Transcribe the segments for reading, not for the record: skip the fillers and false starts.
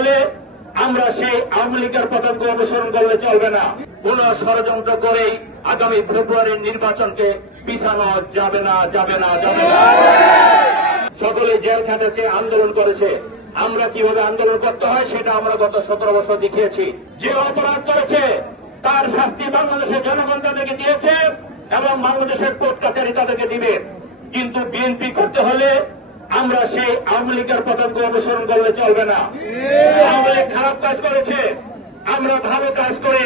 হলে আমরা সেই আওয়ামী লীগের পতনকে অনুসরণ করলে চলবে না। কোন ষড়যন্ত্র করেই আগামী ফেব্রুয়ারির নির্বাচনকে পিছানো যাবে না, যাবে না, যাবে না। সকলে জেল খাটেছে, আন্দোলন করেছে। আমরা কিভাবে আন্দোলন করতে হয় সেটা আমরা গত 17 বছর দেখিয়েছি। যে অপরাধ করেছে তার শাস্তি বাংলাদেশের জনগণ তাদেরকে দিয়েছে এবং বাংলাদেশের কোর্ট কাছারি তাদেরকে দিবে। কিন্তু বিএনপি করতে হলে আমরা সেই আওয়ামী লীগের পতনকে অনুসরণ করলে চলবে না। আওয়ামী লীগ খারাপ কাজ করেছে, আমরা ভালো কাজ করে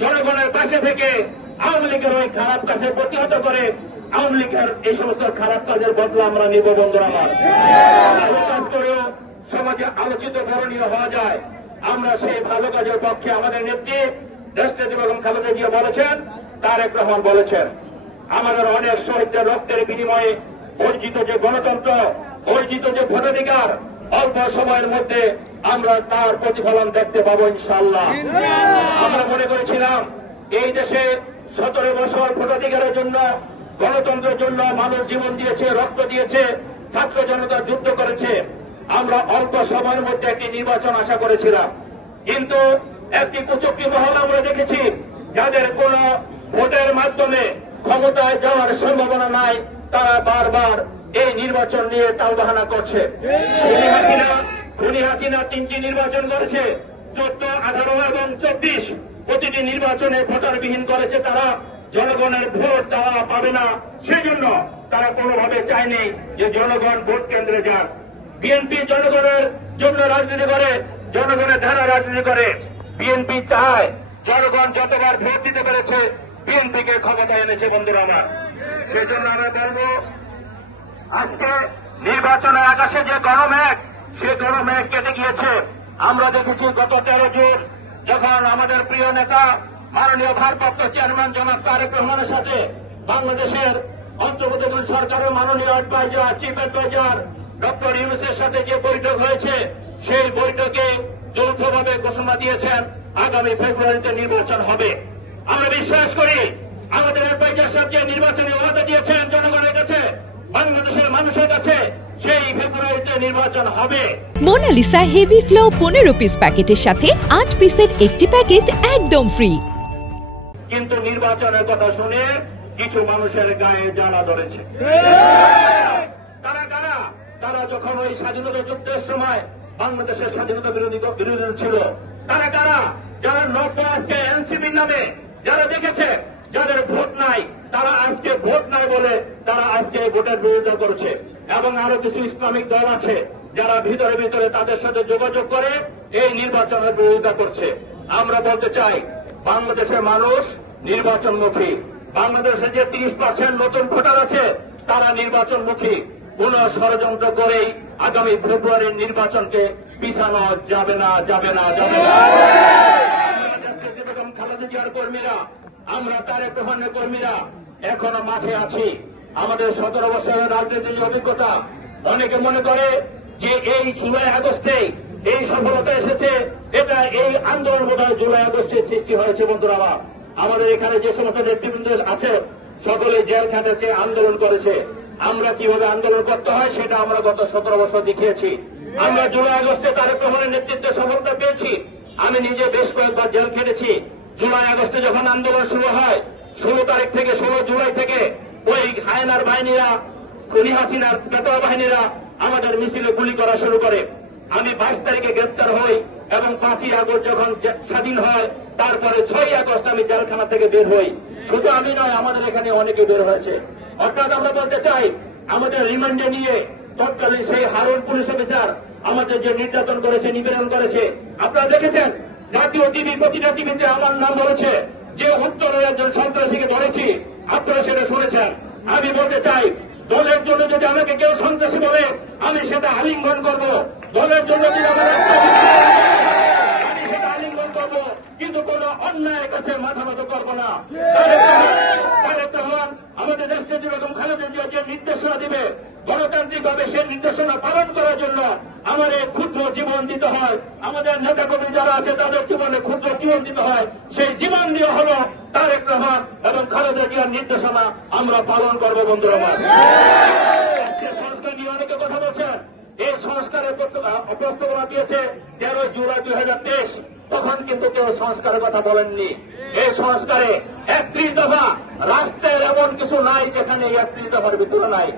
জনগণের পাশে থেকে আওয়ামী লীগের ওই খারাপ কাজে প্রতিহত করে আওয়ামী লীগের এই সমস্ত খারাপ কাজের বদলা আমরা নিব। বন্ধুরা আমার, ভালো কাজ করেও সমাজে আলোচিত করণীয় হওয়া যায়। আমরা সেই ভালো কাজের পক্ষে। আমাদের নেত্রী দেশনেত্রী বেগম খালেদা জিয়া বলেছেন, তারেক রহমান বলেছেন, আমাদের অনেক শহীদদের রক্তের বিনিময়ে অর্জিত যে গণতন্ত্র, অর্জিত যে ভোটাধিকার, অল্প সময়ের মধ্যে আমরা তার প্রতিফলন দেখতে পাবো ইনশাআল্লাহ। আমরা মনে করেছিলাম এই দেশে 17 বছর ভোটাধিকারের জন্য, গণতন্ত্রের জন্য মানুষ জীবন দিয়েছে, রক্ত দিয়েছে, ছাত্র জনতা যুদ্ধ করেছে। আমরা অল্প সময়ের মধ্যে একটি নির্বাচন আশা করেছিলাম, কিন্তু একটি কুচক্রী মহল আমরা দেখেছি যাদের কোন ভোটের মাধ্যমে ক্ষমতায় যাওয়ার সম্ভাবনা নাই, তারা বারবার এই নির্বাচন নিয়ে টালবাহানা করছে। খুনি হাসিনা 3টি নির্বাচন করেছে, 14, 18 এবং 24। প্রতিটি নির্বাচনে ভোটারবিহীন করেছে তারা। জনগণের ভোট তারা পাবে না, সেই জন্য তারা কোনোভাবে চায়নি যে জনগণ ভোট কেন্দ্রে যান। বিএনপি জনগণের জন্য রাজনীতি করে, জনগণের ধারা রাজনীতি করে। বিএনপি চায় জনগণ যতবার ভোট দিতে পেরেছে বিএনপিকে ক্ষমতায় এনেছে। বন্ধুরা আমার, সেই জন্য আমরা বলবো, আজকে নির্বাচনের আকাশে যে গণমেঘ, সে গণমেঘ কেটে গিয়েছে। আমরা দেখেছি গত 13 জুন যখন আমাদের প্রিয় নেতা মাননীয় ভারপ্রাপ্ত চেয়ারম্যান জনাব তারেক রহমানের সাথে বাংলাদেশের অন্তর্বর্তীকালীন সরকারের মাননীয় অ্যাডভাইজার, চিফ অ্যাডভাইজার ডক্টর ইউনূসের সাথে যে বৈঠক হয়েছে, সেই বৈঠকে যৌথভাবে ঘোষণা দিয়েছেন আগামী ফেব্রুয়ারিতে নির্বাচন হবে। আমরা বিশ্বাস করি আমাদের অ্যাডভাইজার সাহেব যে নির্বাচনী ওয়াদা দিয়েছেন জনগণের কাছে, বাংলাদেশের মানুষের কাছে, সেই ফেব্রুয়ারিতে নির্বাচন হবে। মোনালিসা হেভি ফ্লো 15 পিস প্যাকেটের সাথে 8 পিসের একটি প্যাকেট একদম ফ্রি। কিন্তু নির্বাচনের কথা শুনে কিছু মানুষের গায়ে জ্বালা ধরেছে। তারা কারা? তারা যখন ওই স্বাধীনতা যুদ্ধের সময় বাংলাদেশের স্বাধীনতা বিরোধী ছিল। তারা কারা? যারা নব্য আজকে এনসিপির নামে, যারা দেখেছে যাদের ভোট নাই, তারা আজকে ভোট নাই বলে তারা আজকে ভোটের বিরোধিতা করছে। এবং আরো কিছু ইসলামিক দল আছে যারা ভিতরে ভিতরে তাদের সাথে যোগাযোগ করে এই নির্বাচনের বিরোধিতা করছে। আমরা বলতে চাই, বাংলাদেশের মানুষ নির্বাচনমুখী। বাংলাদেশে যে 30% নতুন ভোটার আছে তারা নির্বাচনমুখী। কোন ষড়যন্ত্র করেই আগামী ফেব্রুয়ারির নির্বাচনকে পিছানো যাবে না, যাবে না, যাবে না। বেগম খালেদা জিয়ার কর্মীরা, আমরা তারেক রহমানের কর্মীরা এখনো মাঠে আছি। আমাদের 17 বছরের রাজনীতির অভিজ্ঞতা। অনেকে মনে করে যে এই জুলাই আগস্টে এই সফলতা এসেছে, এটা এই আন্দোলন বোধহয় জুলাই আগস্টে সৃষ্টি হয়েছে। বন্ধুরা আমার, আমাদের এখানে যে সমস্ত নেতৃবৃন্দ আছে সকলে জেল খাটেছে, আন্দোলন করেছে। আমরা কিভাবে আন্দোলন করতে হয় সেটা আমরা গত 17 বছর দেখিয়েছি। আমরা জুলাই আগস্টে তারেক রহমানের নেতৃত্বে সফলতা পেয়েছি। আমি নিজে বেশ কয়েকবার জেল খেটেছি। জুলাই আগস্টে যখন আন্দোলন শুরু হয়, 16 তারিখ থেকে 16 জুলাই থেকে ওই হায়নার বাহিনীরা, খুনি হাসিনার পেটোয়া বাহিনীরা আমাদের মিছিলে গুলি করা শুরু করে। আমি 22 তারিখে গ্রেপ্তার হই এবং 5ই আগস্ট যখন স্বাধীন হয়, তারপরে 6ই আগস্ট আমি জেলখানা থেকে বের হই। শুধু আমি নয়, আমাদের এখানে অনেকে বের হয়েছে। অর্থাৎ আমরা বলতে চাই, আমাদের রিমান্ডে নিয়ে তৎকালীন সেই হারুন পুলিশ অফিসার আমাদের যে নির্যাতন করেছে, নিপীড়ন করেছে, আপনারা দেখেছেন। জাতীয় টিভি, প্রতিটা টিভিতে আমার নাম বলেছে যে উত্তরের একজন সন্ত্রাসীকে ধরেছি, আপনারা সেটা শুনেছেন। আমি বলতে চাই, দলের জন্য যদি আমাকে কেউ সন্ত্রাসী বলে আমি সেটা আলিঙ্গন করব। দলের জন্য যদি আমি সেটা আলিঙ্গন করব, কিন্তু কোন অন্যায়ের কাছে মাথা নত করবো না। তারেক রহমান আমাদের দেশনেত্রী বেগম খালেদা জিয়া যে নির্দেশনা দিবে, গণতান্ত্রিকভাবে সেই নির্দেশনা পালন করার জন্য আমাদের ক্ষুদ্র জীবন দিতে হয়। আমাদের নেতাকর্মী যারা আছে তাদের জীবনে ক্ষুদ্র জীবন দিতে হয়। সেই জীবন দিয়ে হলো তারেক রহমান এবং খালেদা জিয়ার নির্দেশনা আমরা পালন করবো। বন্ধুরা আমার, সংস্কার নিয়ে অনেকে কথা বলছেন। এই সংস্কারের প্রস্তাবনা দিয়েছে 13 জুলাই 2023। তখন কিন্তু কেউ সংস্কারের কথা বলেননি। এই সংস্কারে 31 দফা রাষ্ট্রের এমন কিছু নাই যেখানে 31 দফার ভিতরে নাই।